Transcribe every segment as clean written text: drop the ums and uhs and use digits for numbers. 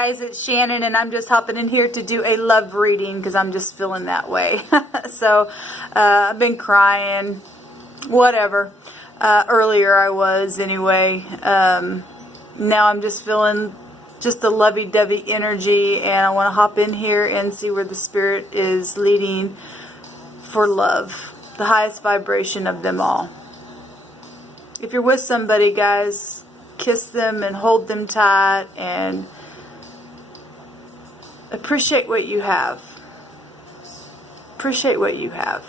guys, it's Shannon, and I'm just hopping in here to do a love reading because I'm just feeling that way. So I've been crying, whatever. Earlier I was anyway. Now I'm just feeling just the lovey-dovey energy, and I want to hop in here and see where the Spirit is leading for love, the highest vibration of them all. If you're with somebody, guys, kiss them and hold them tight and appreciate what you have. Appreciate what you have.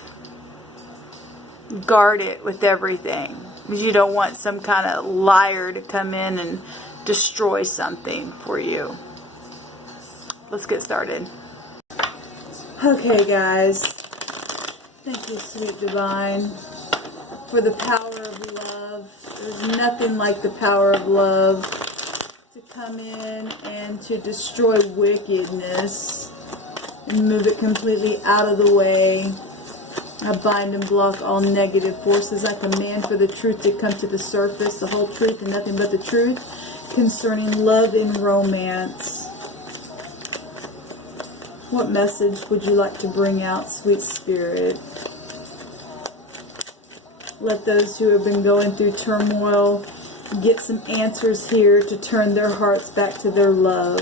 Guard it with everything, because you don't want some kind of liar to come in and destroy something for you. Let's get started. Okay, guys. Thank you, sweet divine, for the power of love. There's nothing like the power of love to come in and to destroy wickedness and move it completely out of the way. I bind and block all negative forces. I command for the truth to come to the surface, the whole truth and nothing but the truth concerning love and romance. What message would you like to bring out, sweet Spirit? Let those who have been going through turmoil get some answers here to turn their hearts back to their love.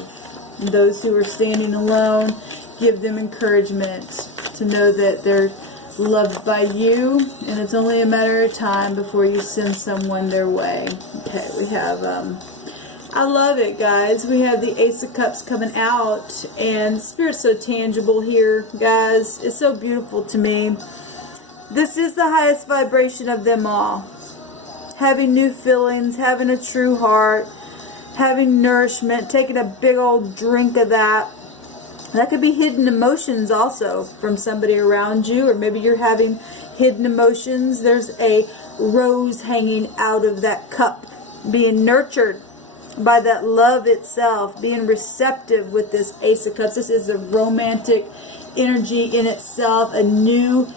And those who are standing alone, give them encouragement to know that they're loved by you, and it's only a matter of time before you send someone their way. Okay, we have I love it, guys. We have the Ace of Cups coming out, and Spirit's so tangible here, guys. It's so beautiful to me. This is the highest vibration of them all. Having new feelings, having a true heart, having nourishment, taking a big old drink of that. That could be hidden emotions also from somebody around you, or maybe you're having hidden emotions. There's a rose hanging out of that cup, being nurtured by that love itself, being receptive with this Ace of Cups. This is a romantic energy in itself, a newfound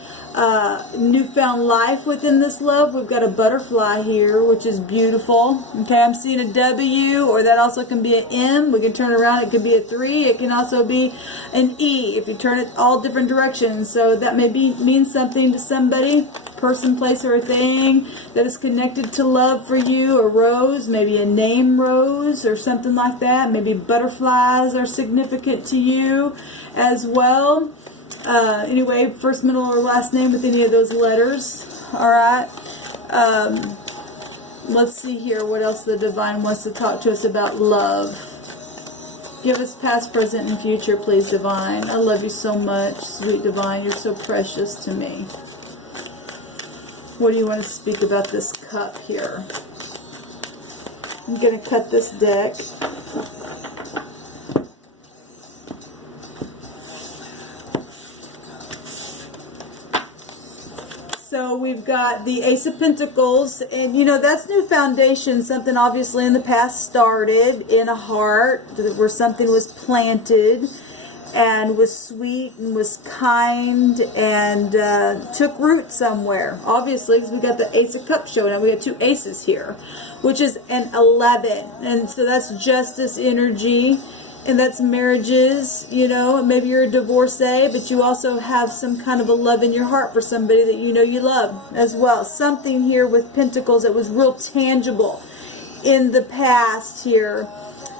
life within this love. We've got a butterfly here, which is beautiful. Okay, I'm seeing a W, or that also can be an M. We can turn it around. It could be a 3. It can also be an E if you turn it all different directions. So that may mean something to somebody, person, place, or a thing that is connected to love for you. A rose, maybe a name rose or something like that. Maybe butterflies are significant to you as well. Anyway, first, middle, or last name with any of those letters. Alright. Let's see here what else the Divine wants to talk to us about love. Give us past, present, and future, please, Divine. I love you so much, sweet Divine. You're so precious to me. What do you want to speak about this cup here? I'm going to cut this deck. So we've got the Ace of Pentacles, and you know, that's new foundation, something obviously in the past started in a heart where something was planted and was sweet and was kind and took root somewhere, obviously, because we got the Ace of Cups showing up. We got 2 aces here, which is an 11, and so that's justice energy. And that's marriages, you know, maybe you're a divorcee, but you also have some kind of a love in your heart for somebody that you know you love as well. Something here with Pentacles that was real tangible in the past here.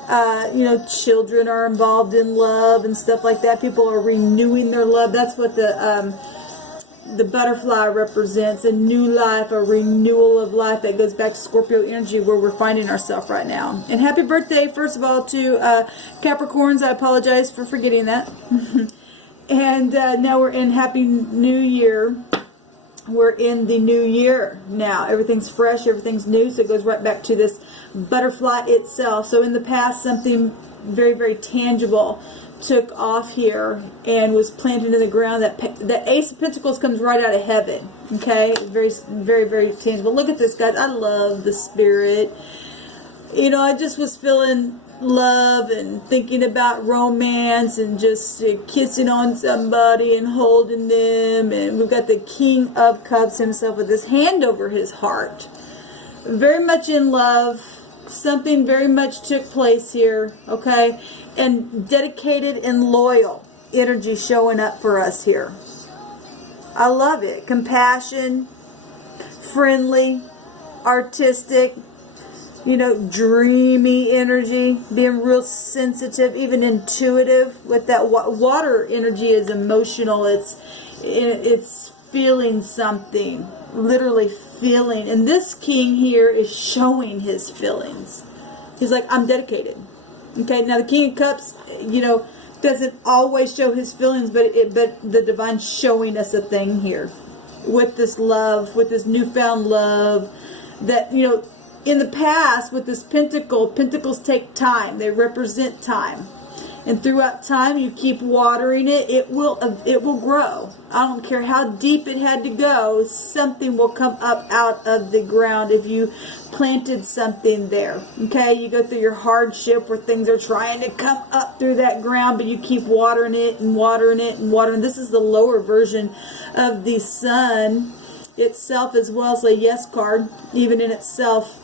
You know, children are involved in love and stuff like that. People are renewing their love. That's what the butterfly represents, a new life, a renewal of life that goes back to Scorpio energy, where we're finding ourselves right now. And happy birthday, first of all, to Capricorns. I apologize for forgetting that. And now we're in Happy New Year. We're in the new year now. Everything's fresh, everything's new, so it goes right back to this butterfly itself. So in the past, something very, very tangible took off here and was planted in the ground. That Ace of Pentacles comes right out of heaven. Okay, very, very, very tangible. Look at this, guys. I love the Spirit. You know, I just was feeling love and thinking about romance and just kissing on somebody and holding them. And we've got the King of Cups himself with his hand over his heart, very much in love. Something very much took place here, okay? And dedicated and loyal energy showing up for us here. I love it. Compassion, friendly, artistic, you know, dreamy energy, being real sensitive, even intuitive. With that water energy is emotional. It's feeling something, literally feeling. And this king here is showing his feelings. He's like, I'm dedicated. Okay, now the King of Cups, you know, doesn't always show his feelings, but the divine's showing us a thing here with this love, with this newfound love that, you know, in the past with this pentacle, pentacles take time. They represent time. And throughout time, you keep watering it, it will grow. I don't care how deep it had to go, something will come up out of the ground if you planted something there. Okay, you go through your hardship where things are trying to come up through that ground, but you keep watering it and watering it and watering. This is the lower version of the sun itself, as well as a yes card, even in itself,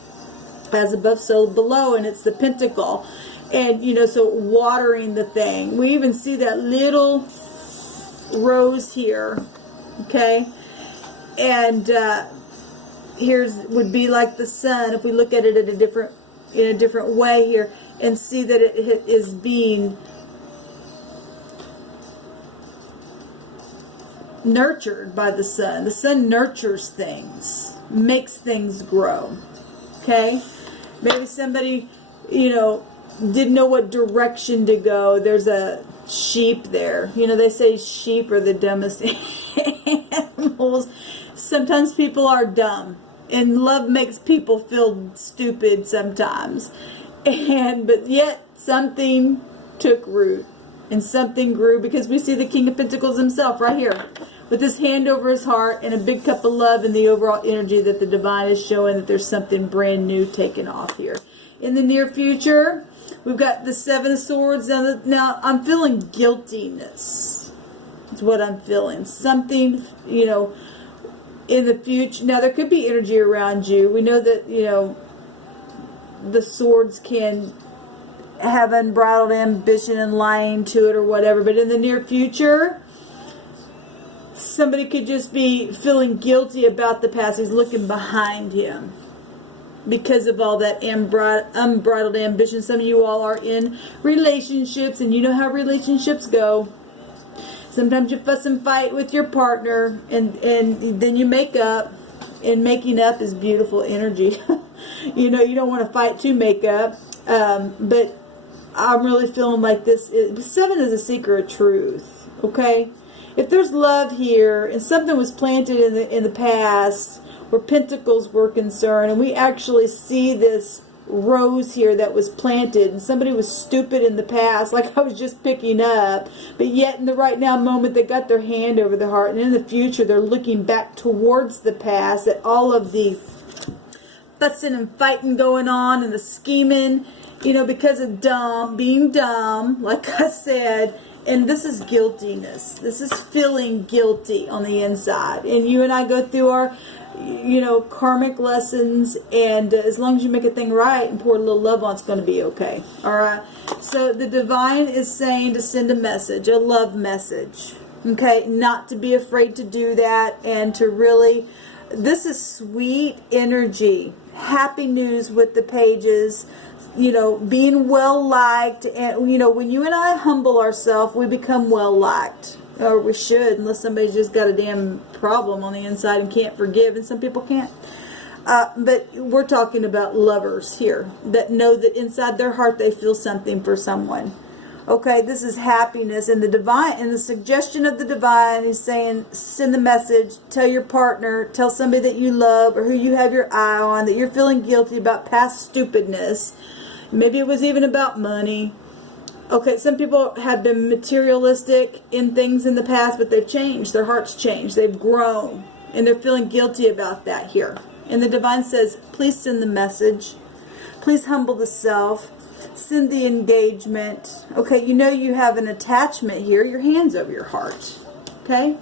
as above, so below, and it's the pentacle. And, you know, so watering the thing. We even see that little rose here, okay? And here's would be like the sun if we look at it in a different way here and see that it is being nurtured by the sun. The sun nurtures things, makes things grow, okay? Maybe somebody, you know, didn't know what direction to go. There's a sheep there. You know, they say sheep are the dumbest animals. Sometimes people are dumb, and love makes people feel stupid sometimes. But yet something took root and something grew, because we see the King of Pentacles himself right here with his hand over his heart and a big cup of love, and the overall energy that the divine is showing that there's something brand new taking off here. In the near future, we've got the Seven of Swords. Now I'm feeling guiltiness. That's what I'm feeling. Something, you know, in the future. Now there could be energy around you. We know that, you know, the swords can have unbridled ambition and lying to it or whatever. But in the near future, somebody could just be feeling guilty about the past. He's looking behind him because of all that unbridled ambition. Some of you all are in relationships, and you know how relationships go. Sometimes you fuss and fight with your partner, and then you make up, and making up is beautiful energy. You know, you don't want to fight to make up, but I'm really feeling like this. Seven is a seeker of truth, okay? If there's love here, and something was planted in the past where pentacles were concerned, and we actually see this rose here that was planted, and somebody was stupid in the past, like I was just picking up, but yet in the right now moment they got their hand over the heart, and in the future they're looking back towards the past at all of the fussing and fighting going on and the scheming, you know, because of being dumb, like I said. And this is guiltiness. This is feeling guilty on the inside. And you and I go through our, you know, karmic lessons, and as long as you make a thing right and pour a little love on, it's going to be okay. All right. So the divine is saying to send a message, a love message. Okay. Not to be afraid to do that, and to really, this is sweet energy. Happy news with the pages. You know, being well liked, and you know, when you and I humble ourselves, we become well liked, or we should, unless somebody's just got a damn problem on the inside and can't forgive, and some people can't. But we're talking about lovers here that know that inside their heart they feel something for someone. Okay, this is happiness, and the divine, and the suggestion of the divine is saying, send the message, tell your partner, tell somebody that you love or who you have your eye on that you're feeling guilty about past stupidness. Maybe it was even about money. Okay, some people have been materialistic in things in the past, but they've changed. Their heart's changed. They've grown, and they're feeling guilty about that here. And the divine says, please send the message. Please humble the self. Send the engagement. Okay, you know you have an attachment here. Your hand's over your heart. Okay?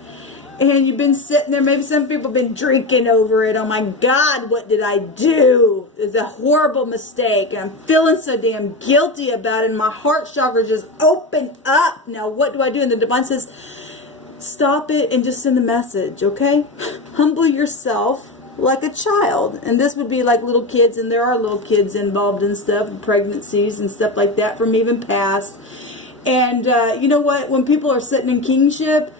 And you've been sitting there, maybe some people have been drinking over it. Oh my God, what did I do? It's a horrible mistake. And I'm feeling so damn guilty about it. And my heart chakra just opened up. Now what do I do? And the divine says, stop it and just send a message, okay? Humble yourself like a child. And this would be like little kids, and there are little kids involved in stuff, pregnancies and stuff like that from even past. And you know what? When people are sitting in kingship,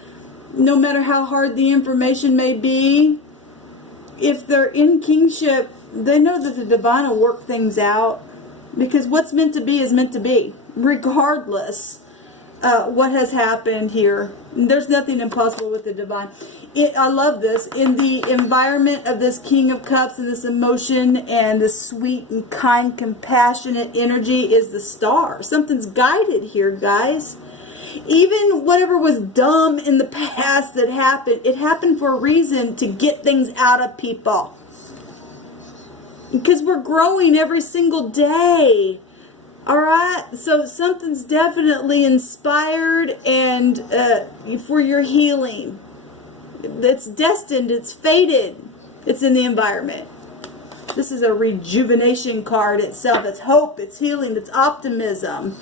no matter how hard the information may be, if they're in kingship, they know that the divine will work things out, because what's meant to be is meant to be, regardless what has happened here. There's nothing impossible with the divine. I love this. In the environment of this King of Cups and this emotion and this sweet and kind, compassionate energy is the star. Something's guided here, guys. Even whatever was dumb in the past that happened, it happened for a reason, to get things out of people. Because we're growing every single day. Alright? So something's definitely inspired and for your healing. It's destined, it's fated. It's in the environment. This is a rejuvenation card itself. It's hope, it's healing, it's optimism.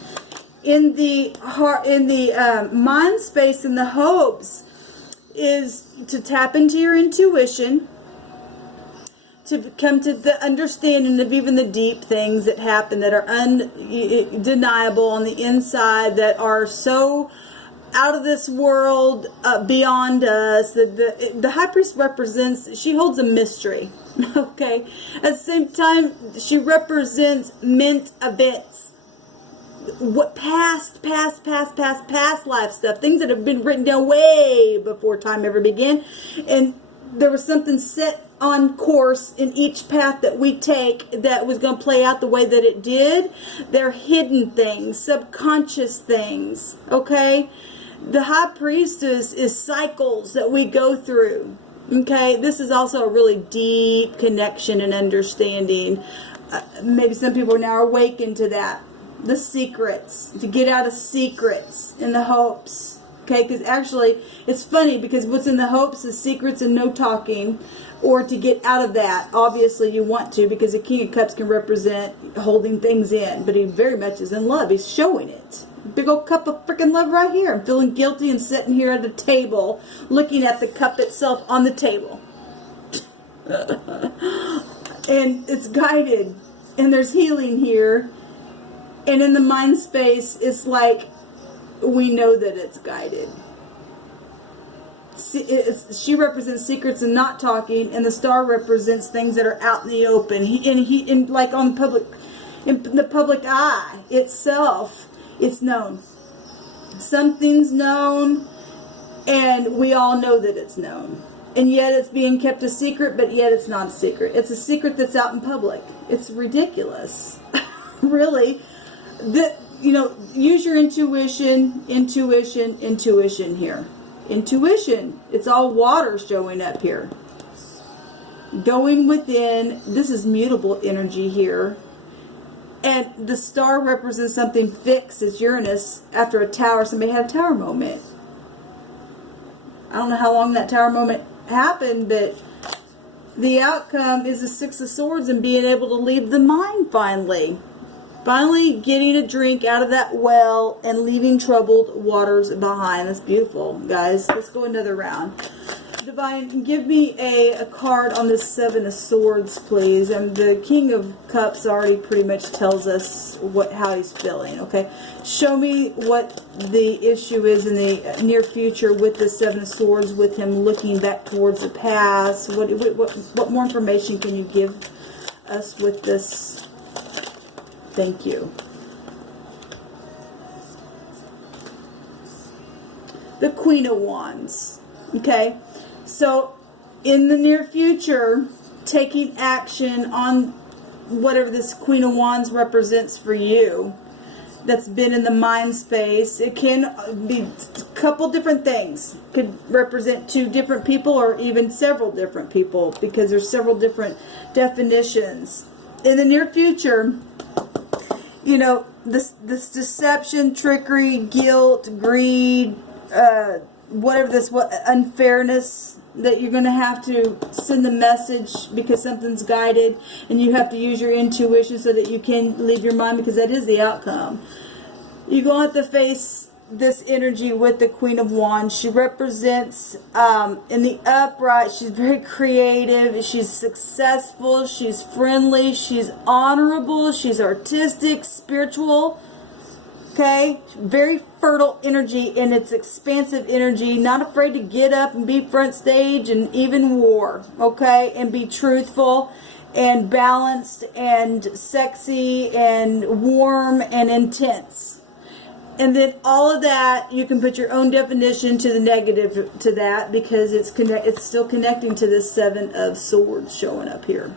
In the heart, in the mind space, and the hopes is to tap into your intuition, to come to the understanding of even the deep things that happen that are undeniable on the inside, that are so out of this world, beyond us. The high priest represents, she holds a mystery, okay? At the same time, she represents meant events. What past life stuff, things that have been written down way before time ever began, and there was something set on course in each path that we take that was going to play out the way that it did. They're hidden things, subconscious things, okay? The high priestess is cycles that we go through, okay? This is also a really deep connection and understanding. Maybe some people are now awakened to that. The secrets, to get out of secrets in the hopes, okay? Because actually, it's funny, because what's in the hopes is secrets and no talking, or to get out of that. Obviously, you want to, because the King of Cups can represent holding things in, but he very much is in love. He's showing it. Big old cup of freaking love right here. I'm feeling guilty and sitting here at the table, looking at the cup itself on the table. And it's guided, and there's healing here. And in the mind space, it's like we know that it's guided. She represents secrets and not talking, and the star represents things that are out in the open. Like on public, in the public eye itself, it's known. Something's known, and we all know that it's known. And yet it's being kept a secret, but yet it's not a secret. It's a secret that's out in public. It's ridiculous, really. Use your intuition here. Intuition. It's all water showing up here. Going within. This is mutable energy here. And the star represents something fixed. It's Uranus. After a tower, somebody had a tower moment. I don't know how long that tower moment happened, but the outcome is the Six of Swords and being able to leave the mind finally. Finally getting a drink out of that well and leaving troubled waters behind. That's beautiful, guys. Let's go another round. Divine, give me a card on the Seven of Swords, please. And the King of Cups already pretty much tells us how he's feeling, okay? Show me what the issue is in the near future with the Seven of Swords, with him looking back towards the past. What more information can you give us with this? Thank you. The Queen of Wands. Okay. So, in the near future, taking action on whatever this Queen of Wands represents for you, that's been in the mind space. It can be a couple different things. Could represent two different people, or even several different people, because there's several different definitions. In the near future, you know, this deception, trickery, guilt, greed, whatever this unfairness, that you're going to have to send the message because something's guided, and you have to use your intuition so that you can leave your mind, because that is the outcome. You're going to have to face this energy with the Queen of Wands. She represents, in the upright, she's very creative, she's successful, she's friendly, she's honorable, she's artistic, spiritual. Okay, very fertile energy, and it's expansive energy, not afraid to get up and be front stage and even war, okay, and be truthful and balanced and sexy and warm and intense. And then all of that, you can put your own definition to the negative to that, because it's still connecting to this Seven of Swords showing up here.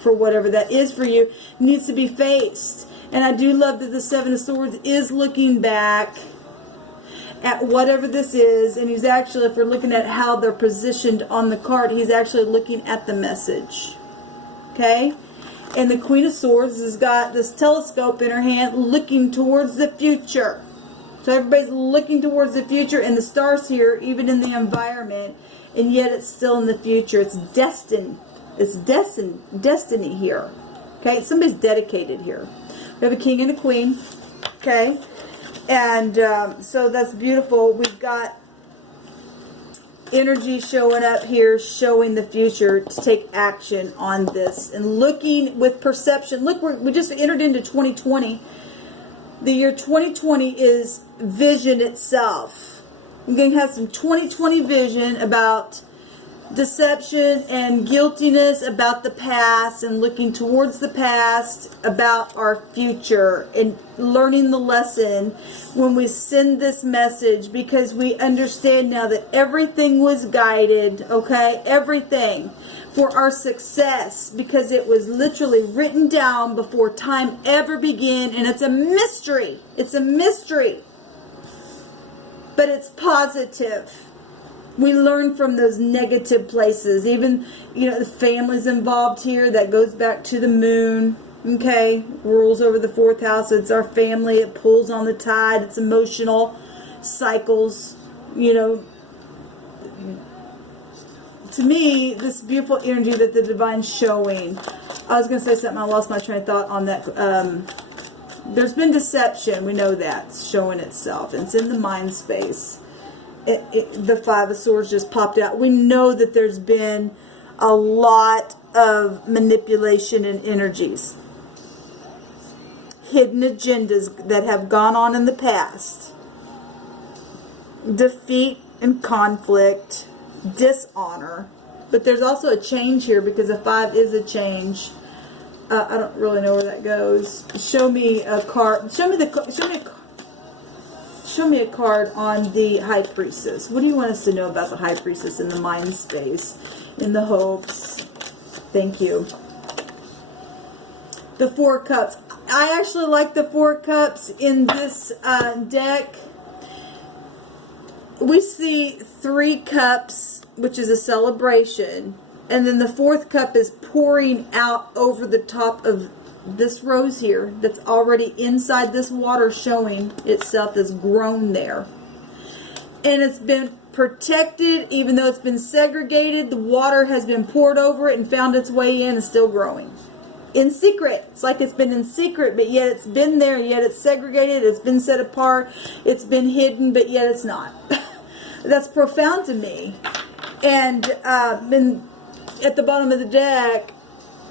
For whatever that is for you, needs to be faced. And I do love that the Seven of Swords is looking back at whatever this is. And he's actually, if we're looking at how they're positioned on the card, he's actually looking at the message. Okay? And the Queen of Swords has got this telescope in her hand looking towards the future. So everybody's looking towards the future, and the stars here, even in the environment, and yet it's still in the future. It's destined. It's destiny here. Okay? Somebody's dedicated here. We have a king and a queen, okay? And so that's beautiful. We've got energy showing up here, showing the future to take action on this. And looking with perception. Look, we just entered into 2020. The year 2020 is vision itself. We're going to have some 2020 vision about deception and guiltiness about the past, and looking towards the past about our future, and learning the lesson when we send this message, because we understand now that everything was guided, okay, everything for our success, because it was literally written down before time ever began. And it's a mystery. It's a mystery, but it's positive. We learn from those negative places. Even, the family's involved here. That goes back to the moon. Okay? Rules over the 4th house. It's our family. It pulls on the tide. It's emotional cycles. To me, this beautiful energy that the Divine's showing. I was going to say something. I lost my train of thought on that. There's been deception. We know that. It's showing itself. It's in the mind space. The Five of Swords just popped out. We know that there's been a lot of manipulation and energies. Hidden agendas that have gone on in the past. Defeat and conflict. Dishonor. But there's also a change here, because a 5 is a change. I don't really know where that goes. Show me a card. Show me a card on the High Priestess. What do you want us to know about the High Priestess in the mind space, in the hopes? Thank you. The Four Cups. I actually like the Four Cups in this deck. We see 3 cups, which is a celebration, and then the 4th cup is pouring out over the top of this rose here that's already inside this water, showing itself that's grown there. And it's been protected, even though it's been segregated. The water has been poured over it and found its way in, and still growing. In secret. It's like it's been in secret, but yet it's been there, yet it's segregated, it's been set apart, it's been hidden, but yet it's not. That's profound to me. And at the bottom of the deck,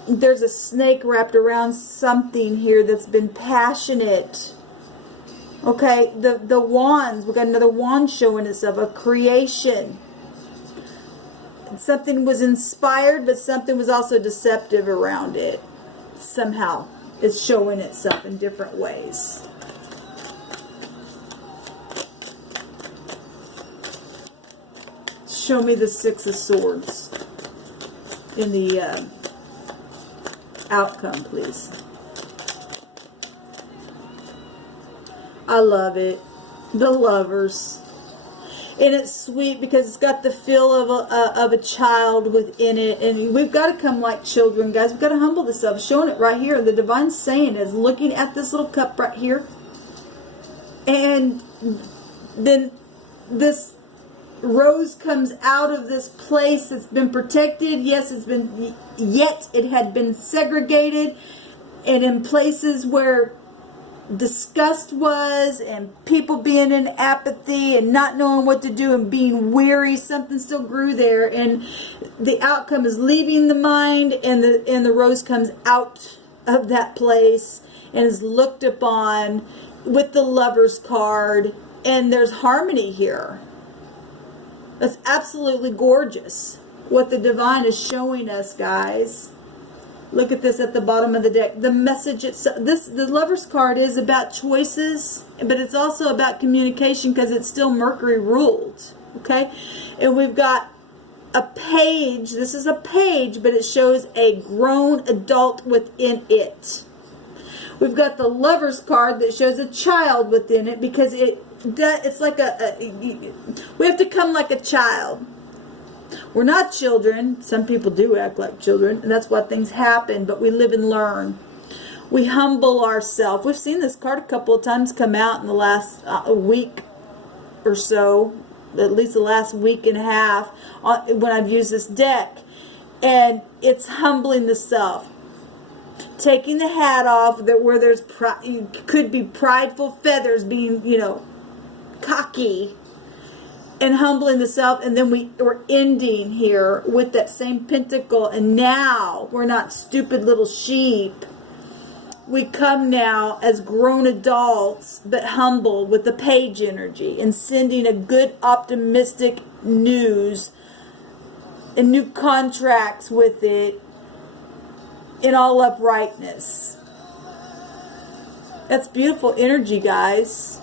there's a snake wrapped around something here that's been passionate. Okay, the wands. We got another wand showing itself, a creation. Something was inspired, but something was also deceptive around it. Somehow, it's showing itself in different ways. Show me the Six of Swords in the outcome, please. I love it. The Lovers. And it's sweet because it's got the feel of a child within it. And we've got to come like children, guys. We've got to humble ourselves. Showing it right here. The Divine's saying is looking at this little cup right here. And then this rose comes out of this place that's been protected. Yes, yet it had been segregated, and in places where disgust was, and people being in apathy and not knowing what to do and being weary, something still grew there, and the outcome is leaving the mind, and the rose comes out of that place and is looked upon with the Lover's card, and there's harmony here. That's absolutely gorgeous what the divine is showing us, guys. Look at this at the bottom of the deck. The message itself, the Lover's card is about choices, but it's also about communication because it's still Mercury ruled. Okay? And we've got a page. This is a page, but it shows a grown adult within it. We've got the Lover's card that shows a child within it because it's like we have to come like a child. We're not children. Some people do act like children, and that's why things happen, but we live and learn. We humble ourselves. We've seen this card a couple of times come out in the last week or so, at least the last week and a half, when I've used this deck. And it's humbling the self. Taking the hat off where there's could be prideful feathers being, cocky, and humbling the self. And then we're ending here with that same pentacle, and now we're not stupid little sheep. We come now as grown adults, but humble, with the page energy, and sending a good optimistic news and new contracts with it in all uprightness. That's beautiful energy, guys.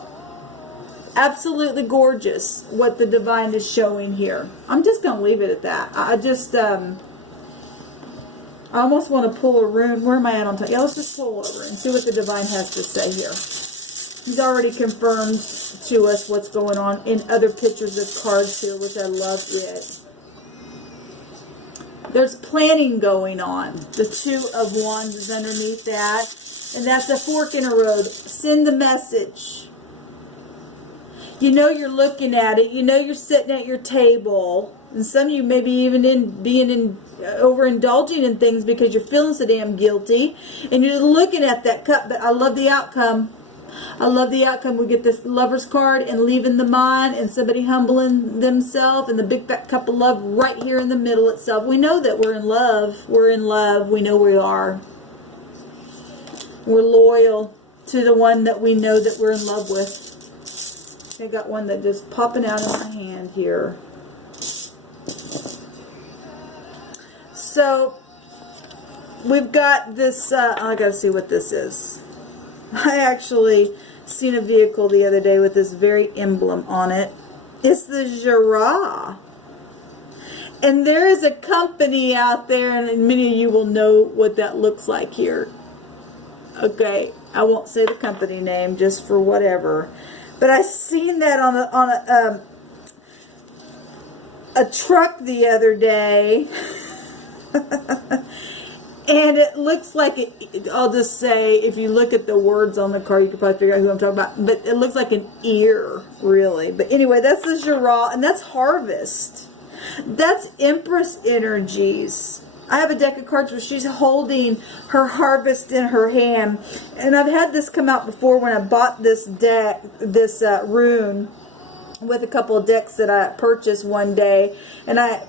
Absolutely gorgeous what the divine is showing here. I'm just going to leave it at that. I almost want to pull a rune. Where am I at on time? Yeah, let's just pull a rune. See what the divine has to say here. He's already confirmed to us what's going on in other pictures of cards here, which I love it. There's planning going on. The Two of Wands is underneath that. And that's a fork in a road. Send the message. You're looking at it. You're sitting at your table. And some of you maybe even overindulging in things because you're feeling so damn guilty. And you're looking at that cup. But I love the outcome. I love the outcome. We get this Lover's card and leaving the mind, and somebody humbling themselves, and the big fat cup of love right here in the middle itself. We know that we're in love. We're in love. We know we are. We're loyal to the one that we know that we're in love with. I got one that just popping out in my hand here. So we've got this, I gotta see what this is. I actually seen a vehicle the other day with this very emblem on it. It's the giraffe. And there is a company out there, and many of you will know what that looks like here. Okay, I won't say the company name just for whatever. But I seen that on a truck the other day. And it looks like I'll just say, if you look at the words on the car, you can probably figure out who I'm talking about. But it looks like an ear, really. But anyway, that's the giraffe, and that's harvest. That's Empress energies. I have a deck of cards where she's holding her harvest in her hand. And I've had this come out before when I bought this deck, this rune, with a couple of decks that I purchased one day. And I,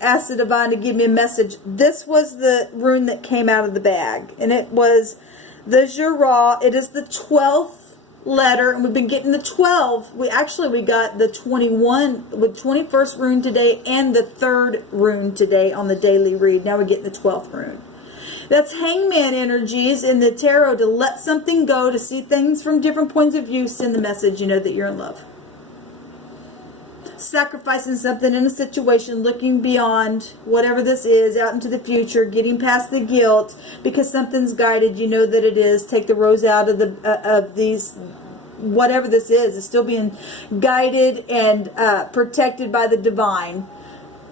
asked the divine to give me a message. This was the rune that came out of the bag, and it was the giraffe. It is the 12th letter, and we've been getting the 12. We got the 21 with 21st rune today and the 3rd rune today on the daily read. Now we're getting the 12th rune. That's Hangman energies in the tarot, to let something go, to see things from different points of view. Send the message, that you're in love. Sacrificing something in a situation, looking beyond whatever this is, out into the future, getting past the guilt because something's guided. You know that it is. Take the rose out of these, whatever this is still being guided and protected by the divine.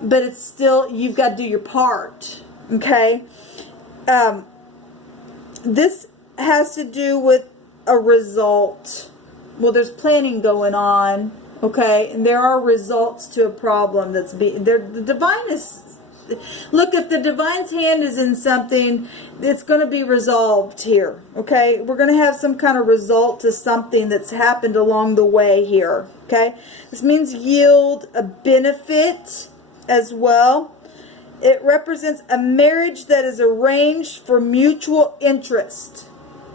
But it's still, you've got to do your part. Okay? This has to do with a result. Well, there's planning going on. Okay, and there are results to a problem that's the divine is, look, if the divine's hand is in something, it's going to be resolved here. Okay, we're going to have some kind of result to something that's happened along the way here. Okay, this means yield a benefit as well. It represents a marriage that is arranged for mutual interest.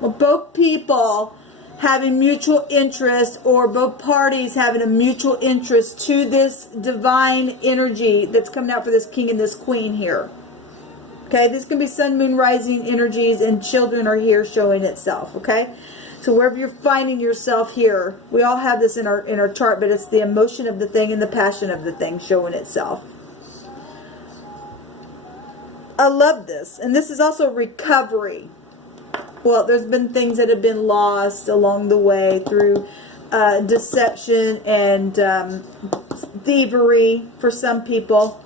Well, both people having mutual interest, or both parties having a mutual interest to this divine energy that's coming out for this king and this queen here. Okay, this can be sun, moon, rising energies, and children are here showing itself. Okay, so wherever you're finding yourself here, we all have this in our chart, but it's the emotion of the thing and the passion of the thing showing itself. I love this, and this is also recovery. Well, there's been things that have been lost along the way through deception and thievery for some people.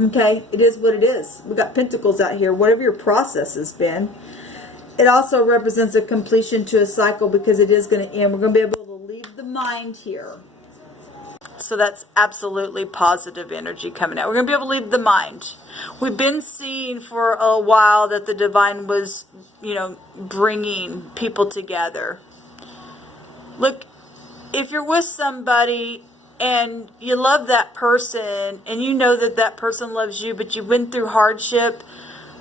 Okay, it is what it is. We got pentacles out here. Whatever your process has been. It also represents a completion to a cycle because it is going to end. We're going to be able to leave the mind here. So that's absolutely positive energy coming out. We're going to be able to leave the mind. We've been seeing for a while that the divine was, you know, bringing people together. Look, if you're with somebody and you love that person and you know that that person loves you, but you went through hardship,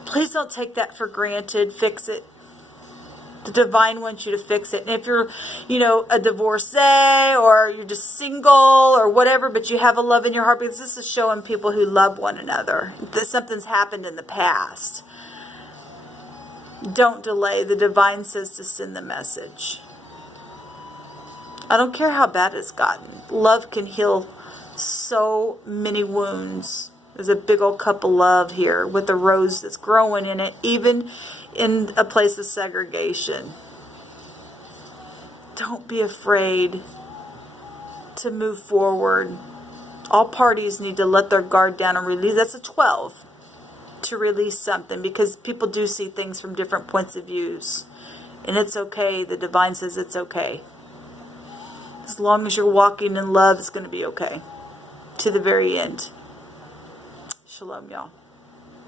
please don't take that for granted. Fix it. The divine wants you to fix it. And if you're, you know, a divorcee or you're just single or whatever, but you have a love in your heart, because this is showing people who love one another that something's happened in the past. Don't delay. The divine says to send the message. I don't care how bad it's gotten. Love can heal so many wounds. There's a big old cup of love here with a rose that's growing in it, even in a place of segregation. Don't be afraid to move forward. All parties need to let their guard down and release. That's a 12 to release something, because people do see things from different points of views. And it's okay. The divine says it's okay. As long as you're walking in love, it's going to be okay. To the very end. Shalom, y'all.